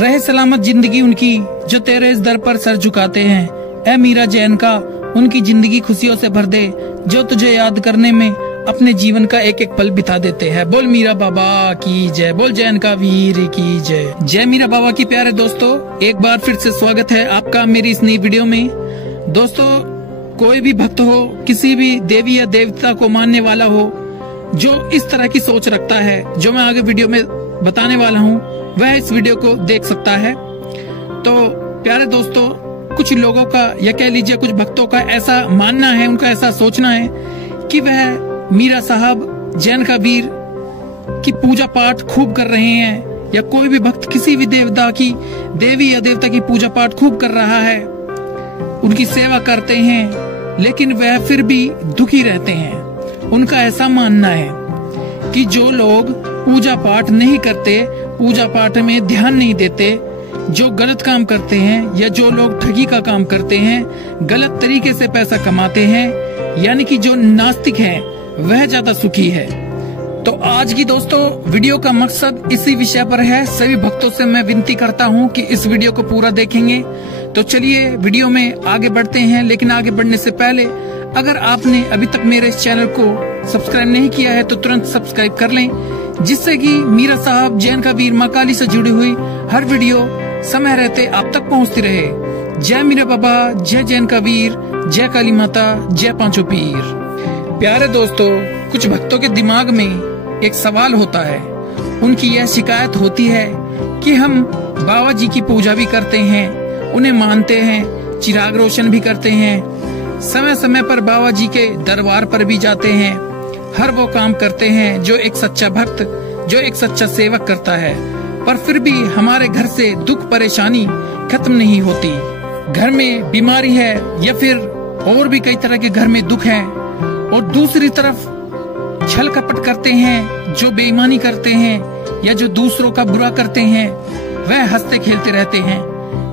रहे सलामत जिंदगी उनकी जो तेरे इस दर पर सर झुकाते हैं। ऐ मीरा जैन का उनकी जिंदगी खुशियों से भर दे, जो तुझे याद करने में अपने जीवन का एक एक पल बिता देते हैं। बोल मीरा बाबा की जय, बोल जैन का वीर की जय। जय मीरा बाबा की। प्यारे दोस्तों, एक बार फिर से स्वागत है आपका मेरी इस नई वीडियो में। दोस्तों, कोई भी भक्त हो, किसी भी देवी या देवता को मानने वाला हो, जो इस तरह की सोच रखता है जो मैं आगे वीडियो में बताने वाला हूँ, वह इस वीडियो को देख सकता है। तो प्यारे दोस्तों, कुछ लोगों का या कह लीजिए कुछ भक्तों का ऐसा मानना है, उनका ऐसा सोचना है कि वह मीरा साहब जैन का वीर की पूजा पाठ खूब कर रहे हैं, या कोई भी भक्त किसी भी देवता की, देवी या देवता की पूजा पाठ खूब कर रहा है, उनकी सेवा करते हैं, लेकिन वह फिर भी दुखी रहते हैं। उनका ऐसा मानना है कि जो लोग पूजा पाठ नहीं करते, पूजा पाठ में ध्यान नहीं देते, जो गलत काम करते हैं या जो लोग ठगी का काम करते हैं, गलत तरीके से पैसा कमाते हैं, यानी कि जो नास्तिक हैं, वह ज्यादा सुखी है। तो आज की दोस्तों वीडियो का मकसद इसी विषय पर है। सभी भक्तों से मैं विनती करता हूं कि इस वीडियो को पूरा देखेंगे। तो चलिए वीडियो में आगे बढ़ते हैं। लेकिन आगे बढ़ने से पहले अगर आपने अभी तक मेरे इस चैनल को सब्सक्राइब नहीं किया है तो तुरंत सब्सक्राइब कर लें, जिससे कि मीरा साहब जैन का वीर मां काली से जुड़ी हुई हर वीडियो समय रहते आप तक पहुंचती रहे। जय मीरा बाबा, जय जैन का वीर, जय काली माता, जय पांचों पीर। प्यारे दोस्तों, कुछ भक्तों के दिमाग में एक सवाल होता है। उनकी यह शिकायत होती है कि हम बाबा जी की पूजा भी करते हैं, उन्हें मानते हैं, चिराग रोशन भी करते हैं, समय समय पर बाबा जी के दरबार पर भी जाते हैं, हर वो काम करते हैं जो एक सच्चा भक्त, जो एक सच्चा सेवक करता है, पर फिर भी हमारे घर से दुख परेशानी खत्म नहीं होती। घर में बीमारी है या फिर और भी कई तरह के घर में दुख है, और दूसरी तरफ छल कपट करते हैं, जो बेईमानी करते हैं या जो दूसरों का बुरा करते हैं, वह हंसते खेलते रहते हैं।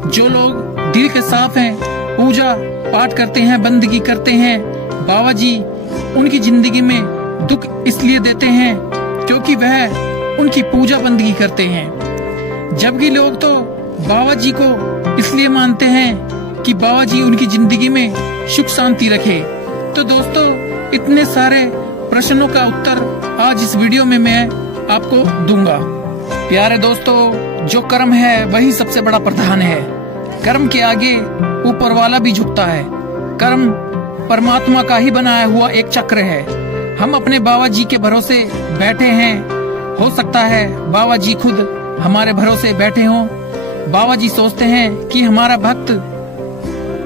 जो लोग दिल के साफ हैं, पूजा पाठ करते हैं, बंदगी करते हैं, बाबा जी उनकी जिंदगी में दुख इसलिए देते हैं क्योंकि वह उनकी पूजा बंदगी करते हैं। जबकि लोग तो बाबा जी को इसलिए मानते हैं कि बाबा जी उनकी जिंदगी में सुख शांति रखे। तो दोस्तों, इतने सारे प्रश्नों का उत्तर आज इस वीडियो में मैं आपको दूंगा। प्यारे दोस्तों, जो कर्म है वही सबसे बड़ा प्रधान है। कर्म के आगे ऊपर वाला भी झुकता है। कर्म परमात्मा का ही बनाया हुआ एक चक्र है। हम अपने बाबा जी के भरोसे बैठे हैं। हो सकता है बाबा जी खुद हमारे भरोसे बैठे हों। बाबा जी सोचते हैं कि हमारा भक्त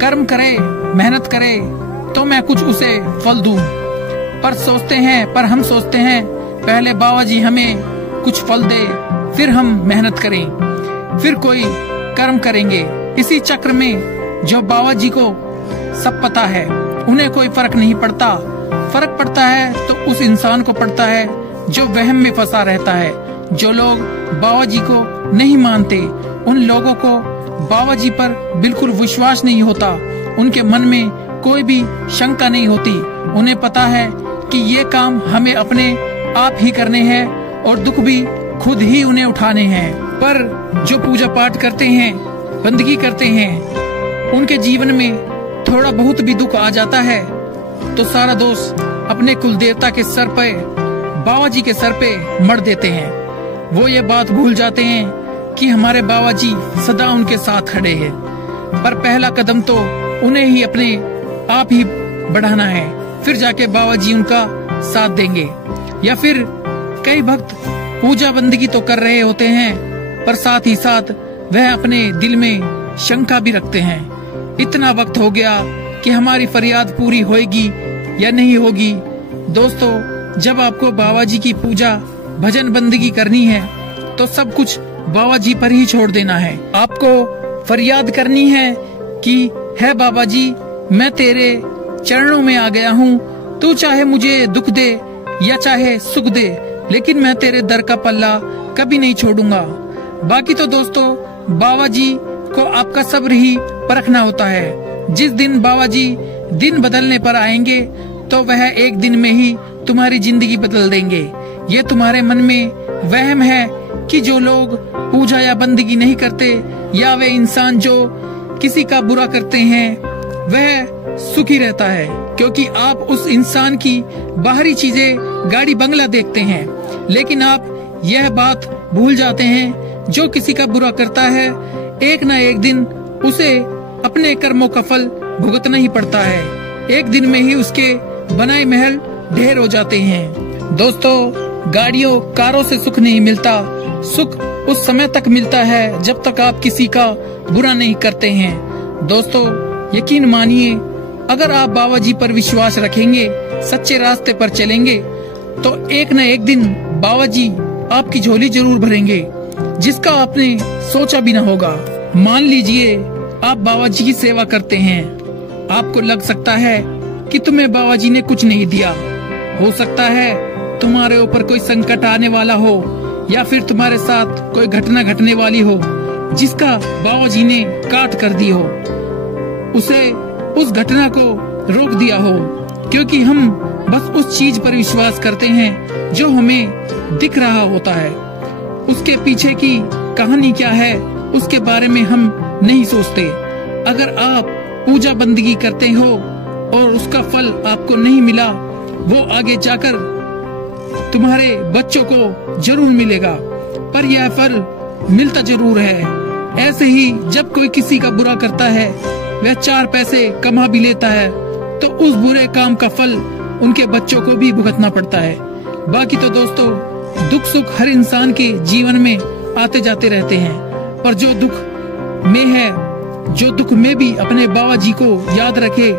कर्म करे, मेहनत करे तो मैं कुछ उसे फल दूं, पर हम सोचते हैं पहले बाबा जी हमें कुछ फल दे, फिर हम मेहनत करें, फिर कोई कर्म करेंगे। इसी चक्र में जो बाबा जी को सब पता है, उन्हें कोई फर्क नहीं पड़ता। फर्क पड़ता है तो उस इंसान को पड़ता है जो वहम में फंसा रहता है। जो लोग बाबा जी को नहीं मानते, उन लोगों को बाबा जी पर बिल्कुल विश्वास नहीं होता, उनके मन में कोई भी शंका नहीं होती। उन्हें पता है कि ये काम हमें अपने आप ही करने हैं और दुख भी खुद ही उन्हें उठाने हैं। पर जो पूजा पाठ करते हैं, बंदगी करते हैं, उनके जीवन में थोड़ा बहुत भी दुख आ जाता है तो सारा दोष अपने कुल देवता के सर पे, बाबा जी के सर पे मर देते हैं। वो ये बात भूल जाते हैं कि हमारे बाबा जी सदा उनके साथ खड़े हैं। पर पहला कदम तो उन्हें ही अपने आप ही बढ़ाना है, फिर जाके बाबा जी उनका साथ देंगे। या फिर कई भक्त पूजा बंदगी तो कर रहे होते हैं, पर साथ ही साथ वह अपने दिल में शंका भी रखते हैं। इतना वक्त हो गया कि हमारी फरियाद पूरी होगी या नहीं होगी। दोस्तों, जब आपको बाबा जी की पूजा भजन बंदगी करनी है तो सब कुछ बाबा जी पर ही छोड़ देना है। आपको फरियाद करनी है कि है बाबा जी, मैं तेरे चरणों में आ गया हूँ, तू चाहे मुझे दुख दे या चाहे सुख दे, लेकिन मैं तेरे दर का पल्ला कभी नहीं छोड़ूंगा। बाकी तो दोस्तों, बाबा जी को आपका सब्र ही परखना होता है। जिस दिन बाबा जी दिन बदलने पर आएंगे तो वह एक दिन में ही तुम्हारी जिंदगी बदल देंगे। ये तुम्हारे मन में वहम है कि जो लोग पूजा या बंदगी नहीं करते या वे इंसान जो किसी का बुरा करते हैं वह सुखी रहता है, क्योंकि आप उस इंसान की बाहरी चीजें गाड़ी बंगला देखते हैं, लेकिन आप यह बात भूल जाते हैं जो किसी का बुरा करता है एक न एक दिन उसे अपने कर्मों का फल भुगतना ही पड़ता है। एक दिन में ही उसके बनाए महल ढेर हो जाते हैं। दोस्तों, गाड़ियों कारों से सुख नहीं मिलता। सुख उस समय तक मिलता है जब तक आप किसी का बुरा नहीं करते हैं। दोस्तों, यकीन मानिए, अगर आप बाबा जी पर विश्वास रखेंगे, सच्चे रास्ते पर चलेंगे, तो एक न एक दिन बाबा जी आपकी झोली जरूर भरेंगे, जिसका आपने सोचा भी न होगा। मान लीजिए आप बाबा जी की सेवा करते हैं। आपको लग सकता है कि तुम्हें बाबा जी ने कुछ नहीं दिया। हो सकता है तुम्हारे ऊपर कोई संकट आने वाला हो या फिर तुम्हारे साथ कोई घटना घटने वाली हो जिसका बाबा जी ने काट कर दी हो, उसे उस घटना को रोक दिया हो, क्योंकि हम बस उस चीज पर विश्वास करते हैं जो हमें दिख रहा होता है। उसके पीछे की कहानी क्या है उसके बारे में हम नहीं सोचते। अगर आप पूजा बंदगी करते हो और उसका फल आपको नहीं मिला, वो आगे जाकर तुम्हारे बच्चों को जरूर मिलेगा, पर यह फल मिलता जरूर है। ऐसे ही जब कोई किसी का बुरा करता है, वह 4 पैसे कमा भी लेता है, तो उस बुरे काम का फल उनके बच्चों को भी भुगतना पड़ता है। बाकी तो दोस्तों, दुख सुख हर इंसान के जीवन में आते जाते रहते हैं, पर जो दुख में है, जो दुख में भी अपने बाबा जी को याद रखे,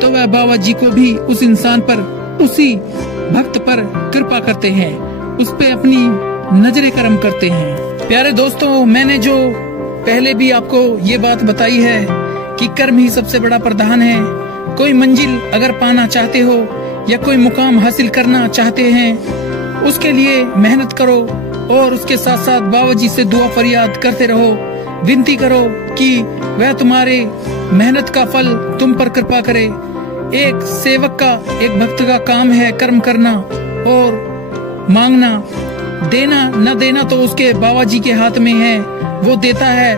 तो वह बाबा जी को भी उस इंसान पर, उसी भक्त पर कृपा करते हैं, उस पे अपनी नजरे करम करते हैं। प्यारे दोस्तों, मैंने जो पहले भी आपको ये बात बताई है कि कर्म ही सबसे बड़ा प्रधान है। कोई मंजिल अगर पाना चाहते हो या कोई मुकाम हासिल करना चाहते हैं, उसके लिए मेहनत करो और उसके साथ साथ बाबा जी से दुआ फरियाद करते रहो, विनती करो कि वह तुम्हारे मेहनत का फल तुम पर कृपा करे। एक सेवक का, एक भक्त का काम है कर्म करना और मांगना। देना न देना तो उसके बाबा जी के हाथ में है। वो देता है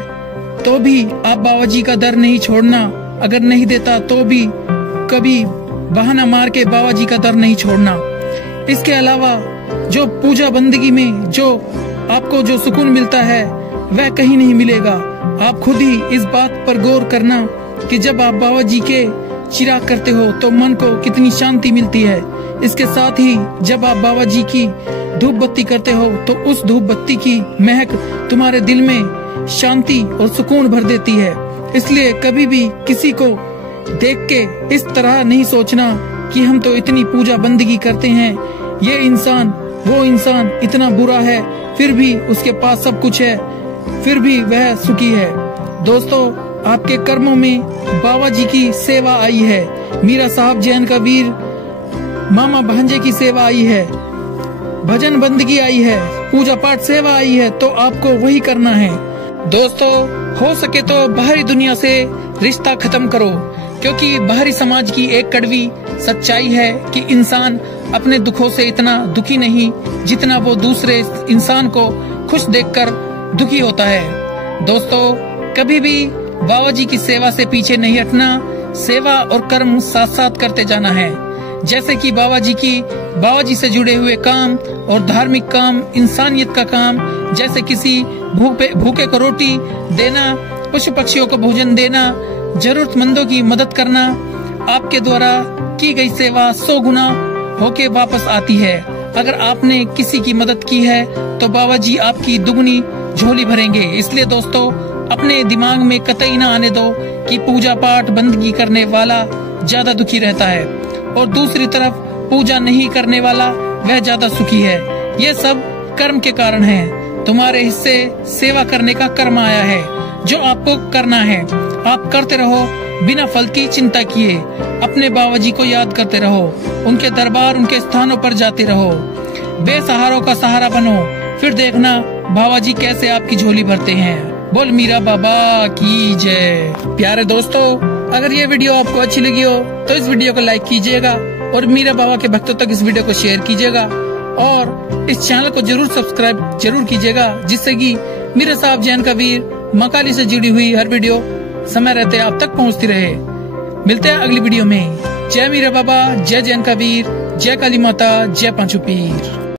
तो भी आप बाबा जी का दर नहीं छोड़ना, अगर नहीं देता तो भी कभी बहाना मार के बाबा जी का दर नहीं छोड़ना। इसके अलावा जो पूजा बंदगी में जो आपको जो सुकून मिलता है वह कहीं नहीं मिलेगा। आप खुद ही इस बात पर गौर करना कि जब आप बाबा जी के चिराग करते हो तो मन को कितनी शांति मिलती है। इसके साथ ही जब आप बाबा जी की धूप बत्ती करते हो तो उस धूप बत्ती की महक तुम्हारे दिल में शांति और सुकून भर देती है। इसलिए कभी भी किसी को देख के इस तरह नहीं सोचना कि हम तो इतनी पूजा बंदगी करते हैं, ये इंसान वो इंसान इतना बुरा है, फिर भी उसके पास सब कुछ है, फिर भी वह सुखी है। दोस्तों, आपके कर्मों में बाबा जी की सेवा आई है, मीरा साहब जैन का वीर मामा भांजे की सेवा आई है, भजन बंदगी आई है, पूजा पाठ सेवा आई है, तो आपको वही करना है। दोस्तों, हो सके तो बाहरी दुनिया से रिश्ता खत्म करो, क्योंकि बाहरी समाज की एक कड़वी सच्चाई है कि इंसान अपने दुखों से इतना दुखी नहीं जितना वो दूसरे इंसान को खुश देखकर दुखी होता है। दोस्तों, कभी भी बाबा जी की सेवा से पीछे नहीं हटना। सेवा और कर्म साथ साथ करते जाना है। जैसे कि बाबा जी से जुड़े हुए काम और धार्मिक काम, इंसानियत का काम, जैसे किसी भूखे को रोटी देना, पशु पक्षियों को भोजन देना, जरूरतमंदों की मदद करना, आपके द्वारा की गई सेवा 100 गुना होके वापस आती है। अगर आपने किसी की मदद की है तो बाबा जी आपकी दुगनी झोली भरेंगे। इसलिए दोस्तों, अपने दिमाग में कतई ना आने दो कि पूजा पाठ बंदगी करने वाला ज्यादा दुखी रहता है और दूसरी तरफ पूजा नहीं करने वाला वह ज्यादा सुखी है। ये सब कर्म के कारण है। तुम्हारे हिस्से सेवा करने का कर्म आया है जो आपको करना है। आप करते रहो बिना फल की चिंता किए। अपने बाबा जी को याद करते रहो, उनके दरबार, उनके स्थानों पर जाते रहो, बेसहारों का सहारा बनो, फिर देखना बाबा जी कैसे आपकी झोली भरते हैं। बोल मीरा बाबा की जय। प्यारे दोस्तों, अगर ये वीडियो आपको अच्छी लगी हो तो इस वीडियो को लाइक कीजिएगा और मीरा बाबा के भक्तों तक इस वीडियो को शेयर कीजिएगा और इस चैनल को जरूर सब्सक्राइब जरूर कीजिएगा, जिससे कि मीरा साहब जैन का वीर महाकाली से जुड़ी हुई हर वीडियो समय रहते आप तक पहुंचती रहे। मिलते हैं अगली वीडियो में। जय मीरा बाबा, जय जैन का वीर, जय काली माता, जय पांचू पीर।